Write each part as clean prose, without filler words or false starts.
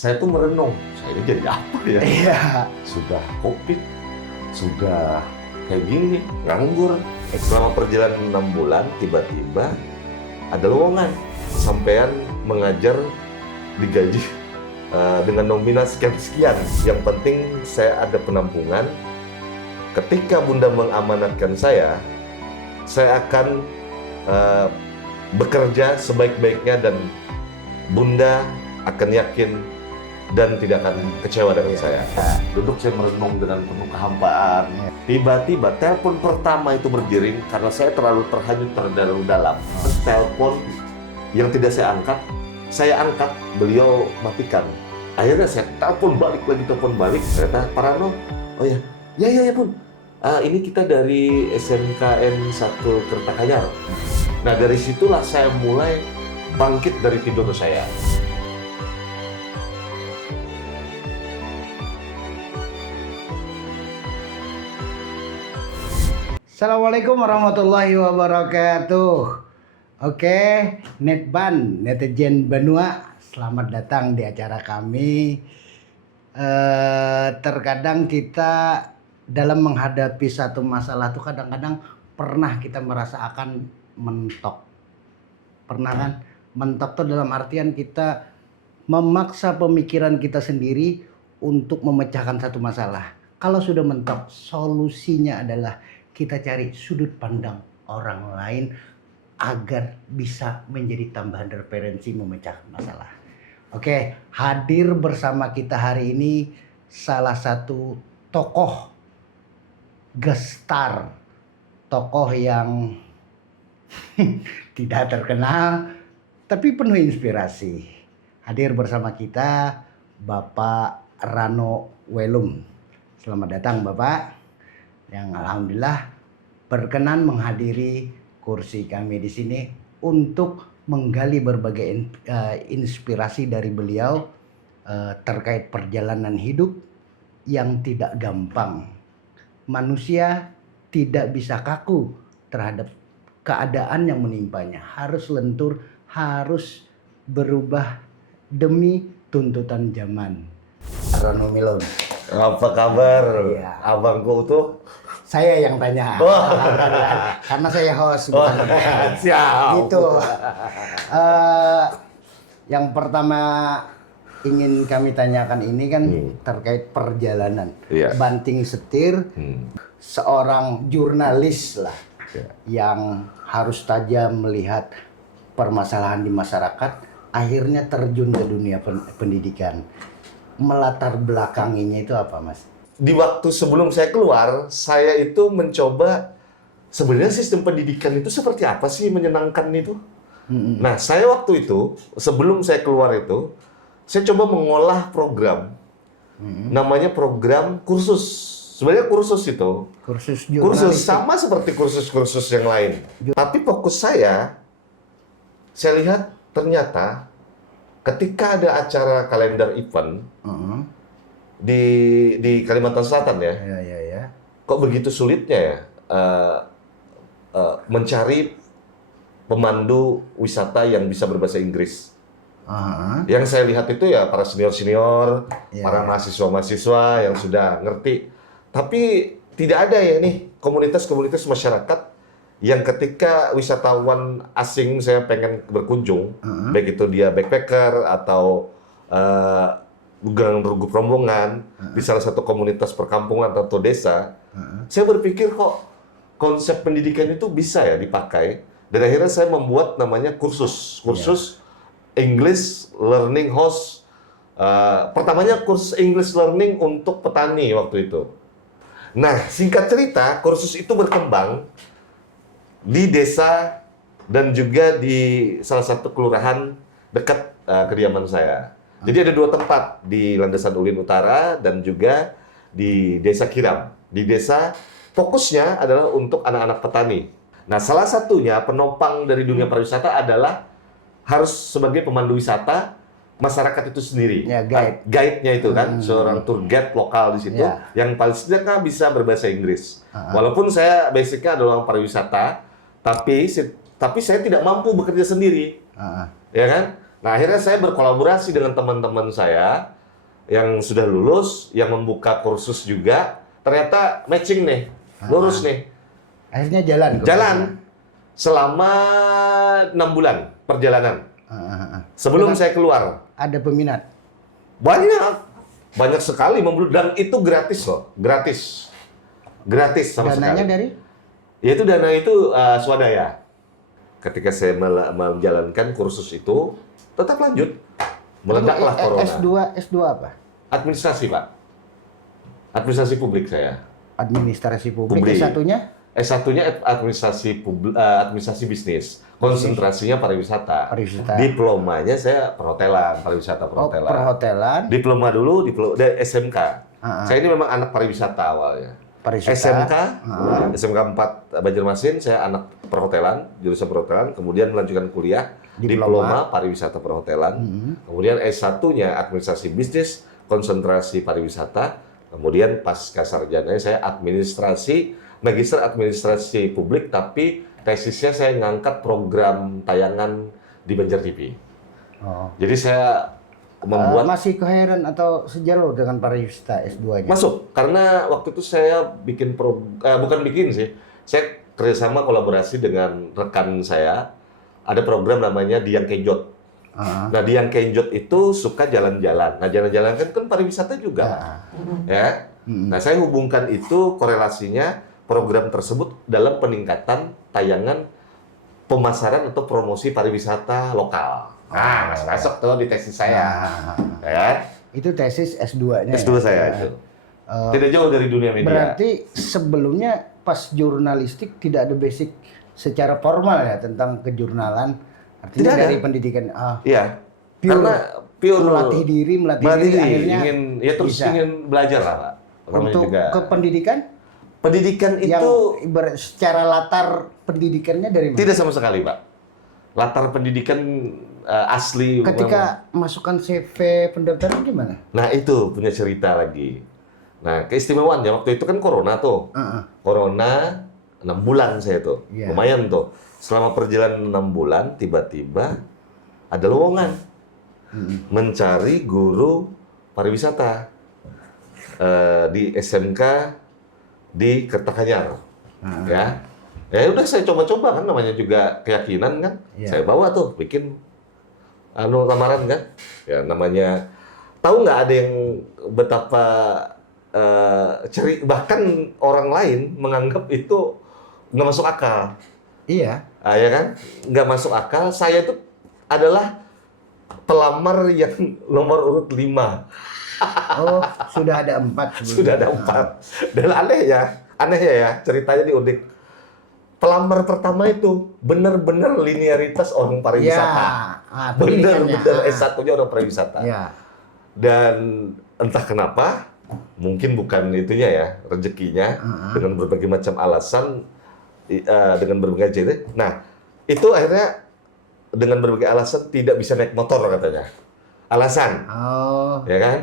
saya tuh merenung, saya ini jadi apa ya? Iya. Sudah COVID, sudah kayak gini, nganggur. Selama perjalanan 6 bulan, tiba-tiba ada lowongan. Sampean mengajar digaji dengan nominal sekian-sekian. Yang penting saya ada penampungan. Ketika Bunda mengamanatkan saya akan bekerja sebaik-baiknya dan Bunda akan yakin dan tidak akan kecewa dengan saya. Duduk saya merenung dengan penuh kehampaan. Tiba-tiba telepon pertama itu berdering karena saya terlalu terhanyut terlalu dalam. Telepon yang tidak saya angkat, beliau matikan. Akhirnya saya telepon balik, ternyata Pak Rano, oh ya Bun, ini kita dari SMKN 1 Kertakanyar. Nah dari situlah saya mulai bangkit dari tidur saya. Assalamualaikum warahmatullahi wabarakatuh. Oke, Netban, netizen Benua, selamat datang di acara kami. Terkadang kita dalam menghadapi satu masalah tuh kadang-kadang pernah kita merasa akan mentok. Pernah kan? Mentok tuh dalam artian kita memaksa pemikiran kita sendiri untuk memecahkan satu masalah. Kalau sudah mentok, solusinya adalah kita cari sudut pandang orang lain agar bisa menjadi tambahan referensi memecahkan masalah. Oke, hadir bersama kita hari ini salah satu tokoh gestar, tokoh yang tidak terkenal tapi penuh inspirasi. Hadir bersama kita Bapak Rano Welum. Selamat datang Bapak, yang alhamdulillah berkenan menghadiri kursi kami di sini untuk menggali berbagai inspirasi dari beliau terkait perjalanan hidup yang tidak gampang. Manusia tidak bisa kaku terhadap keadaan yang menimpanya, harus lentur, harus berubah demi tuntutan zaman. Rano Welum. Apa kabar? Iya. Abangku tuh? Saya yang tanya. Karena saya host. Siap. Gitu. Yang pertama ingin kami tanyakan ini kan terkait perjalanan. Iya. Banting setir, seorang jurnalis lah yang harus tajam melihat permasalahan di masyarakat, akhirnya terjun ke dunia pendidikan. Melatar belakanginya itu apa, Mas? Di waktu sebelum saya keluar, saya itu mencoba sebenarnya sistem pendidikan itu seperti apa sih, menyenangkan itu. Nah, saya waktu itu sebelum saya keluar itu, saya coba mengolah program, namanya program kursus. Sebenarnya kursus itu, kursus sama seperti kursus-kursus yang lain. Tapi fokus saya lihat ternyata ketika ada acara kalender event di Kalimantan Selatan ya, kok begitu sulitnya ya mencari pemandu wisata yang bisa berbahasa Inggris. Yang saya lihat itu ya para senior-senior, para mahasiswa-mahasiswa yang sudah ngerti. Tapi tidak ada ya nih komunitas-komunitas masyarakat yang ketika wisatawan asing saya pengen berkunjung, baik itu dia backpacker atau guru rombongan di salah satu komunitas perkampungan atau desa, saya berpikir kok konsep pendidikan itu bisa ya dipakai, dan akhirnya saya membuat namanya kursus English Learning Host. Pertamanya kursus English Learning untuk petani waktu itu. Nah, singkat cerita, kursus itu berkembang di desa dan juga di salah satu kelurahan dekat kediaman saya. Jadi ada 2 tempat, di Landasan Ulin Utara dan juga di Desa Kiram. Di desa fokusnya adalah untuk anak-anak petani. Nah, salah satunya penopang dari dunia pariwisata adalah harus sebagai pemandu wisata masyarakat itu sendiri. Ya, guide. Guide-nya itu kan, seorang tour guide lokal di situ, yang paling setidaknya bisa berbahasa Inggris. Walaupun saya basicnya adalah orang pariwisata, tapi saya tidak mampu bekerja sendiri. Ya kan? Nah, akhirnya saya berkolaborasi dengan teman-teman saya yang sudah lulus, yang membuka kursus juga. Ternyata matching nih, lurus nih. Akhirnya jalan. Jalan selama 6 bulan perjalanan. Sebelum saya keluar. Ada peminat. Banyak sekali dan itu gratis loh, gratis sama Dananya sekali. dari? Yaitu dana itu swadaya. Ketika saya menjalankan kursus itu, tetap lanjut. Meledaklah corona. S2 apa? Administrasi, Pak. Administrasi publik saya. Administrasi publik. Publik. S1-nya? S1-nya administrasi bisnis. Konsentrasinya pariwisata. Pariwisata. Diplomanya saya perhotelan, pariwisata perhotelan. Perhotelan. Diploma dulu, dari SMK. Saya ini memang anak pariwisata awalnya. SMK 4 Banjarmasin, saya anak perhotelan, jurusan perhotelan, kemudian melanjutkan kuliah, diploma pariwisata perhotelan, kemudian S1-nya administrasi bisnis, konsentrasi pariwisata, kemudian pasca sarjananya saya magister administrasi publik, tapi tesisnya saya ngangkat program tayangan di Banjar TV. Jadi saya membuat masih koheren atau sejauh dengan pariwisata S2-nya? masuk karena waktu itu saya bikin bukan bikin sih, saya kerjasama kolaborasi dengan rekan saya, ada program namanya Diang Kenjot. Nah, Diang Kenjot itu suka jalan-jalan. Nah, jalan-jalan kan pariwisata juga, ya. Nah, saya hubungkan itu korelasinya program tersebut dalam peningkatan tayangan pemasaran atau promosi pariwisata lokal. Nah, masuk tuh di tesis saya. Ya. Itu tesis S2-nya. S2 saya itu. Tidak jauh dari dunia media. Berarti sebelumnya pas jurnalistik tidak ada basic secara formal ya tentang kejurnalan. Artinya Tidak ada. dari pendidikan. Iya. Pure, Karena pure melatih diri akhirnya ingin belajar lah, Pak. untuk juga. ke pendidikan Pendidikan yang itu secara latar pendidikannya dari mana? tidak sama sekali, Pak. Latar pendidikan asli. Ketika masukkan CV pendaftaran gimana? Nah, itu punya cerita lagi. Nah, keistimewaannya waktu itu kan corona tuh. Corona 6 bulan saya tuh. Iya. Lumayan tuh. Selama perjalanan 6 bulan, tiba-tiba ada lowongan. Mencari guru pariwisata di SMK di Kertakanyar. Ya. Ya udah saya coba-coba kan, namanya juga keyakinan kan. Iya. Saya bawa tuh bikin lamaran kan. Ya namanya, tahu nggak ada yang betapa bahkan orang lain menganggap itu nggak masuk akal. Iya. Ya kan? Nggak masuk akal. Saya itu adalah pelamar yang nomor urut 5. Oh, sudah ada 4 sebelumnya. Sudah ada 4. Dan aneh ya, ceritanya ini unik. Pelamar pertama itu benar-benar linearitas orang pariwisata. Ya, Benar-benar S1-nya orang pariwisata. Ya. Dan entah kenapa, mungkin bukan itunya ya, rezekinya, dengan berbagai macam alasan, dengan berbagai cerita. Nah, itu akhirnya dengan berbagai alasan tidak bisa naik motor katanya. Alasan. Oh. Ya kan?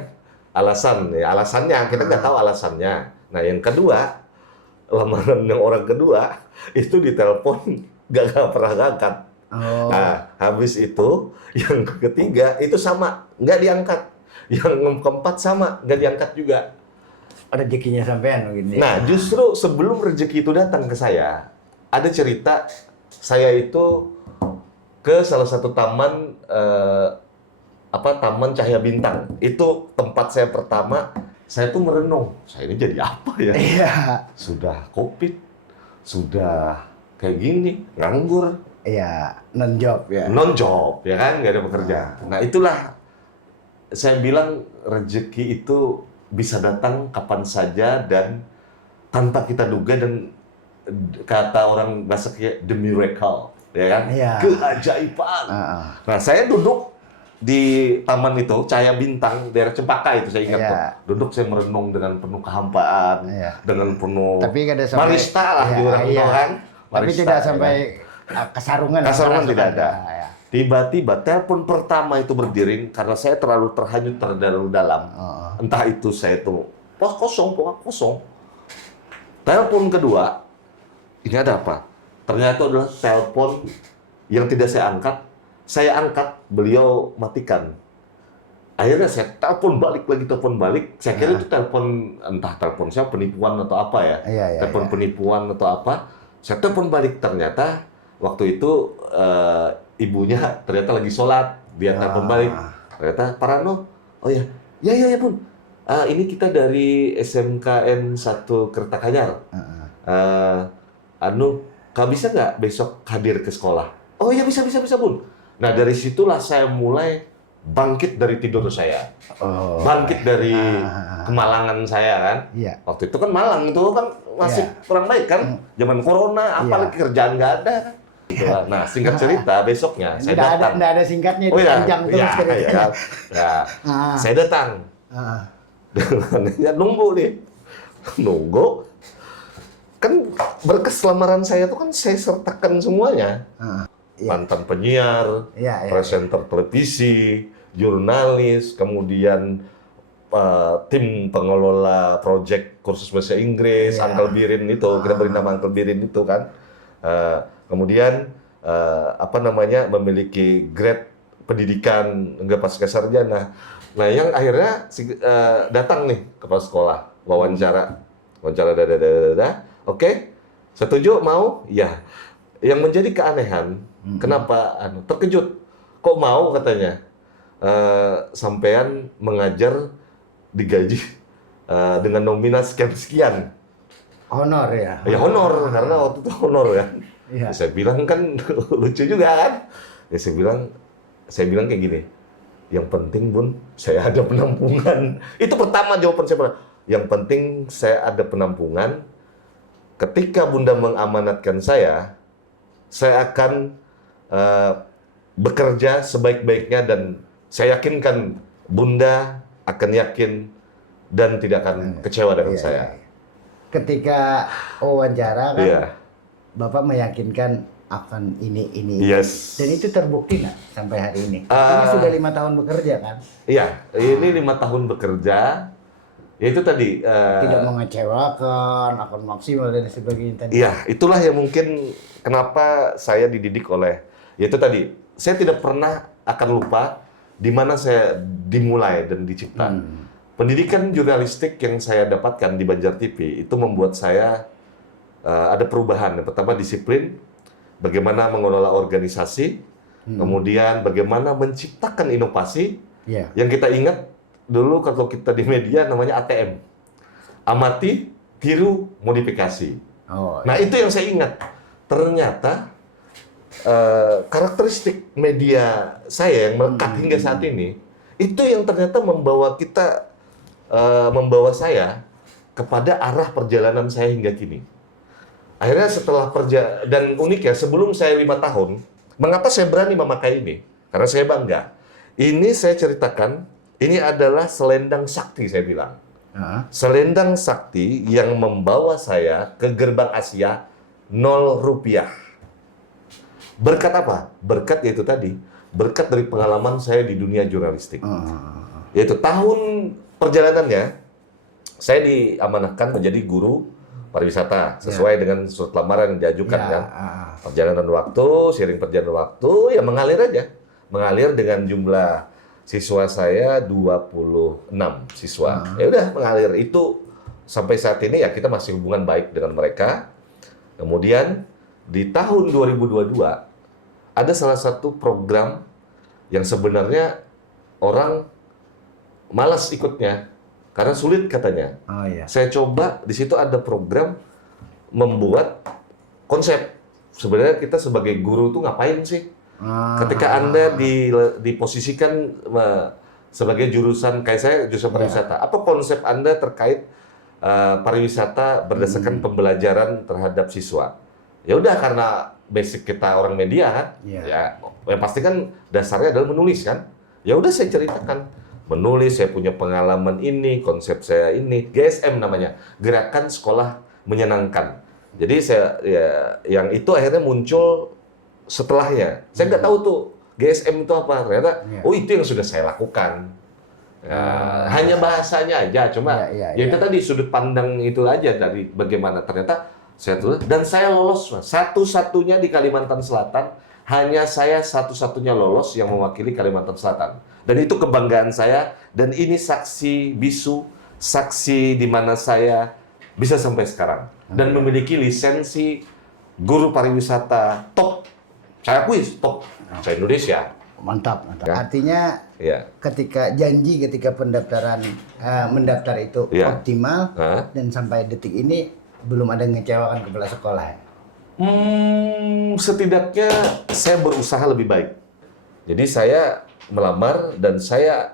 Alasannya kita nggak tahu alasannya. Nah, yang kedua, lamaran yang orang kedua itu ditelepon nggak pernah ngangkat. Oh. Nah, habis itu yang ketiga itu sama, nggak diangkat. Yang keempat sama, nggak diangkat juga. Rezekinya sampean begini. Nah, justru sebelum rezeki itu datang ke saya, ada cerita saya itu ke salah satu taman Taman Cahaya Bintang. Itu tempat saya pertama. Saya tuh merenung, saya ini jadi apa ya? Iya. Sudah COVID, sudah kayak gini, nganggur. Iya, non job ya. Non job, ya kan, nggak ada pekerjaan. Nah, itulah saya bilang rezeki itu bisa datang kapan saja dan tanpa kita duga, dan kata orang bahasa kayak the miracle, ya kan? Iya. Keajaiban. Nah, saya duduk di taman itu, Cahaya Bintang, daerah Cempaka itu saya ingat Iya. tuh. Duduk saya merenung dengan penuh kehampaan, Iya. dengan penuh Tapi nggak ada sampai marista lah di orang tua kan. Tapi Marista, tidak ya sampai kan? kesarungan. Kasarungan tidak ada. Ya. Tiba-tiba telepon pertama itu berdering karena saya terlalu terhanyut terlalu dalam. Entah itu saya tuh pos kosong. Telepon kedua, ini ada apa? Ternyata adalah telepon yang tidak saya angkat Saya angkat, beliau matikan. Akhirnya saya telepon balik. Saya kira itu telepon, entah telepon saya penipuan atau apa ya. Telepon penipuan atau apa. Saya telepon balik, ternyata waktu itu ibunya ternyata lagi sholat. Dia telepon balik. Ternyata Pak Rano, oh ya Bun. Ini kita dari SMKN 1 Kertakanyar. Kau bisa nggak besok hadir ke sekolah? Oh iya bisa Bun. Nah dari situlah saya mulai bangkit dari tidur saya, bangkit dari kemalangan saya kan. Waktu itu kan Malang itu kan masih kurang baik kan, zaman corona, apalagi kerjaan nggak ada kan. Nah singkat cerita besoknya saya datang. Nggak ada singkatnya, panjang terus cerita. Saya datang. Ya nunggu kan berkas lamaran saya itu kan saya sertakan semuanya. Mantan penyiar, presenter televisi, jurnalis, kemudian tim pengelola proyek kursus bahasa Inggris, Uncle Birin itu, kita beri nama Uncle Birin itu kan. Kemudian memiliki grade pendidikan enggak pasca sarjana. Nah, yang akhirnya datang nih kepala sekolah, wawancara. Oke, setuju, mau? Ya. Yang menjadi keanehan, kenapa terkejut? Kok mau katanya? Sampean mengajar digaji dengan nominal sekian. Honor ya? Ya honor, karena waktu itu honor ya. Saya bilang kan lucu juga kan? Ya saya bilang kayak gini, yang penting Bun, saya ada penampungan. Itu pertama jawaban saya. Yang penting saya ada penampungan. Ketika Bunda mengamanatkan saya akan bekerja sebaik-baiknya dan saya yakinkan Bunda akan yakin dan tidak akan kecewa dengan saya. Ketika wawancara kan, Bapak meyakinkan akan ini. Yes. Dan itu terbukti nggak sampai hari ini? Ini sudah 5 tahun bekerja kan? Iya, ini 5 tahun bekerja. Ya itu tadi. Tidak mengecewakan, akan maksimal dan sebagainya tadi. Iya, itulah yang mungkin kenapa saya dididik oleh, yaitu tadi, saya tidak pernah akan lupa di mana saya dimulai dan dicipta. Pendidikan jurnalistik yang saya dapatkan di Banjar TV itu membuat saya ada perubahan. Yang pertama disiplin, bagaimana mengelola organisasi, kemudian bagaimana menciptakan inovasi. Yang kita ingat dulu kalau kita di media namanya ATM, amati, tiru, modifikasi. Nah itu yang saya ingat. Ternyata karakteristik media saya yang melekat hingga saat ini itu yang ternyata membawa saya kepada arah perjalanan saya hingga kini. Akhirnya setelah dan unik ya, sebelum saya 5 tahun, mengapa saya berani memakai ini? Karena saya bangga. Ini saya ceritakan, ini adalah selendang sakti saya bilang. Selendang sakti yang membawa saya ke gerbang Asia 0 rupiah. Berkat apa? Berkat yaitu tadi, berkat dari pengalaman saya di dunia jurnalistik. Yaitu tahun perjalanannya, saya diamanahkan menjadi guru pariwisata sesuai dengan surat lamaran yang diajukan kan. Perjalanan waktu, seiring perjalanan waktu, ya mengalir aja. Mengalir dengan jumlah siswa saya 26 siswa. Ya udah mengalir. Itu sampai saat ini ya kita masih hubungan baik dengan mereka. Kemudian di tahun 2022 ada salah satu program yang sebenarnya orang malas ikutnya karena sulit katanya. Saya coba di situ ada program membuat konsep. Sebenarnya kita sebagai guru tuh ngapain sih? Ketika Anda diposisikan sebagai jurusan kayak saya jurusan pariwisata, apa konsep Anda terkait pariwisata berdasarkan pembelajaran terhadap siswa? Ya udah karena basic kita orang media kan, ya pasti kan dasarnya adalah menulis kan. Ya udah saya ceritakan menulis, saya punya pengalaman ini, konsep saya ini, GSM namanya, Gerakan Sekolah Menyenangkan. Jadi saya yang itu akhirnya muncul setelahnya. Saya nggak tahu tuh GSM itu apa. Ternyata, itu yang sudah saya lakukan. Hanya bahasanya aja, cuma itu tadi sudut pandang itu aja dari bagaimana ternyata saya tulis dan saya lolos, Mas. Satu-satunya di Kalimantan Selatan hanya saya satu-satunya lolos yang mewakili Kalimantan Selatan. Dan itu kebanggaan saya, dan ini saksi bisu, saksi di mana saya bisa sampai sekarang. Dan memiliki lisensi guru pariwisata top, saya akui top, se-Indonesia. Mantap, mantap. Ya. Artinya Ya. ketika pendaftaran mendaftar itu Ya. optimal dan sampai detik ini belum ada yang mengecewakan kepala sekolah. Setidaknya saya berusaha lebih baik. Jadi saya melamar dan saya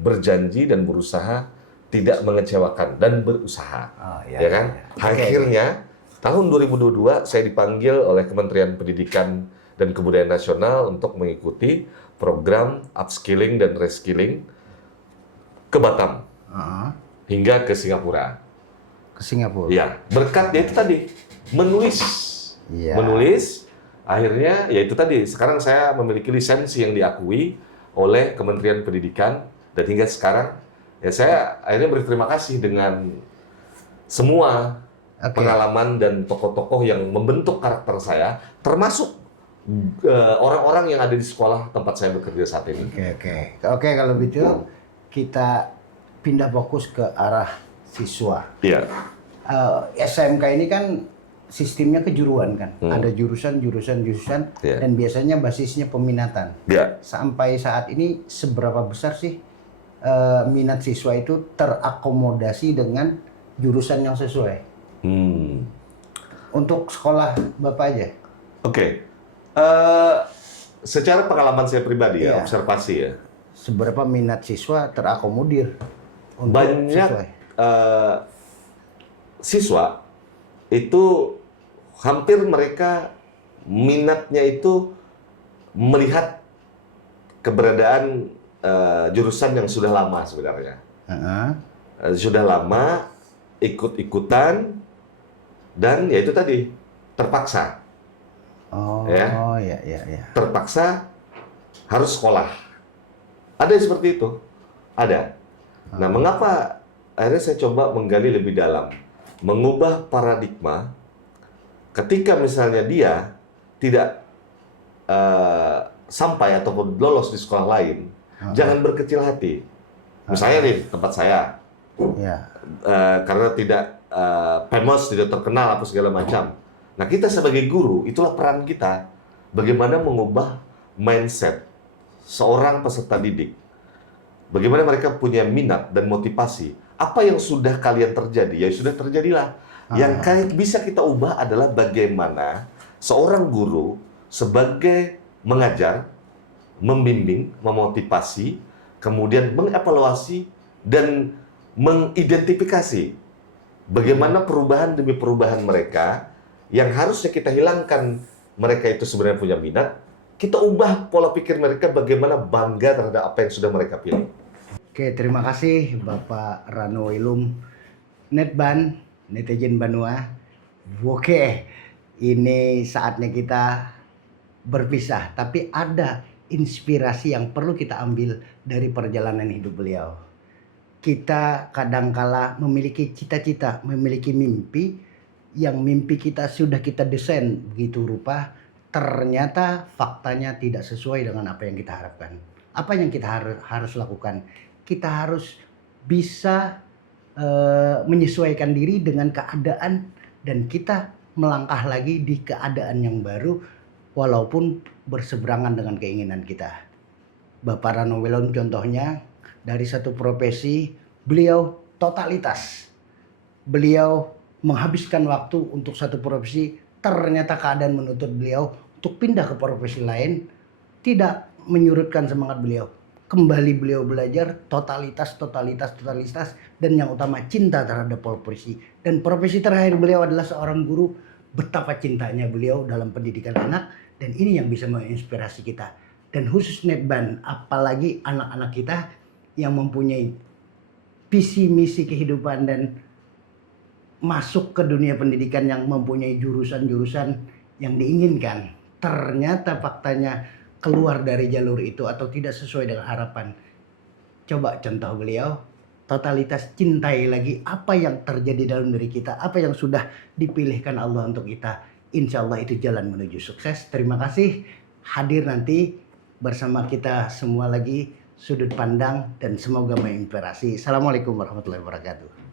berjanji dan berusaha tidak mengecewakan dan berusaha. Oh, iya, Ya kan? iya. Oke. Akhirnya tahun 2022 saya dipanggil oleh Kementerian Pendidikan dan Kebudayaan Nasional untuk mengikuti program upskilling dan reskilling ke Batam hingga ke Singapura. Ke Singapura. Ya, berkatnya itu tadi menulis. Iya. Menulis, akhirnya ya itu tadi. Sekarang saya memiliki lisensi yang diakui oleh Kementerian Pendidikan, dan hingga sekarang ya saya akhirnya berterima kasih dengan semua pengalaman dan tokoh-tokoh yang membentuk karakter saya, termasuk orang-orang yang ada di sekolah tempat saya bekerja saat ini. Oke, kalau begitu kita pindah fokus ke arah siswa. Iya. SMK ini kan sistemnya kejuruan kan, ada jurusan, Iya. dan biasanya basisnya peminatan. Iya. Sampai saat ini seberapa besar sih minat siswa itu terakomodasi dengan jurusan yang sesuai? Untuk sekolah Bapak aja. Oke. Secara pengalaman saya pribadi ya, Iya. observasi ya, Seberapa minat siswa terakomodir untuk banyak sesuai? siswa itu hampir mereka minatnya itu melihat keberadaan jurusan yang sudah lama sebenarnya. Sudah lama ikut-ikutan dan ya itu tadi terpaksa. Iya. Terpaksa harus sekolah. Ada yang seperti itu? Ada. Nah, mengapa akhirnya saya coba menggali lebih dalam, mengubah paradigma ketika misalnya dia tidak sampai ataupun lolos di sekolah lain, jangan berkecil hati. Misalnya nih, tempat saya, karena tidak famous, tidak terkenal, apa segala macam. Nah, kita sebagai guru, itulah peran kita. Bagaimana mengubah mindset seorang peserta didik. Bagaimana mereka punya minat dan motivasi. Apa yang sudah kalian terjadi, ya sudah terjadilah. Yang bisa kita ubah adalah bagaimana seorang guru sebagai mengajar, membimbing, memotivasi, kemudian mengevaluasi, dan mengidentifikasi bagaimana perubahan demi perubahan mereka yang harusnya kita hilangkan. Mereka itu sebenarnya punya minat, kita ubah pola pikir mereka bagaimana bangga terhadap apa yang sudah mereka pilih. Oke, terima kasih Bapak Rano Wilum, Netban, netizen Banua. Oke, ini saatnya kita berpisah, tapi ada inspirasi yang perlu kita ambil dari perjalanan hidup beliau. Kita kadangkala memiliki cita-cita, memiliki mimpi, yang mimpi kita sudah kita desain begitu rupa, ternyata faktanya tidak sesuai dengan apa yang kita harapkan. Apa yang kita harus lakukan? Kita harus bisa menyesuaikan diri dengan keadaan, dan kita melangkah lagi di keadaan yang baru walaupun berseberangan dengan keinginan kita. Bapak Rano Wilum contohnya, dari satu profesi beliau totalitas. Beliau menghabiskan waktu untuk satu profesi, ternyata keadaan menuntut beliau untuk pindah ke profesi lain, tidak menyurutkan semangat beliau. Kembali beliau belajar totalitas, dan yang utama cinta terhadap profesi. Dan profesi terakhir beliau adalah seorang guru. Betapa cintanya beliau dalam pendidikan anak, dan ini yang bisa menginspirasi kita. Dan khusus Netban, apalagi anak-anak kita yang mempunyai visi misi kehidupan dan masuk ke dunia pendidikan yang mempunyai jurusan-jurusan yang diinginkan. Ternyata faktanya keluar dari jalur itu atau tidak sesuai dengan harapan. Coba contoh beliau, totalitas, cintai lagi apa yang terjadi dalam diri kita, apa yang sudah dipilihkan Allah untuk kita. Insya Allah itu jalan menuju sukses. Terima kasih. hadir nanti bersama kita semua lagi sudut pandang dan semoga menginspirasi. Assalamualaikum warahmatullahi wabarakatuh.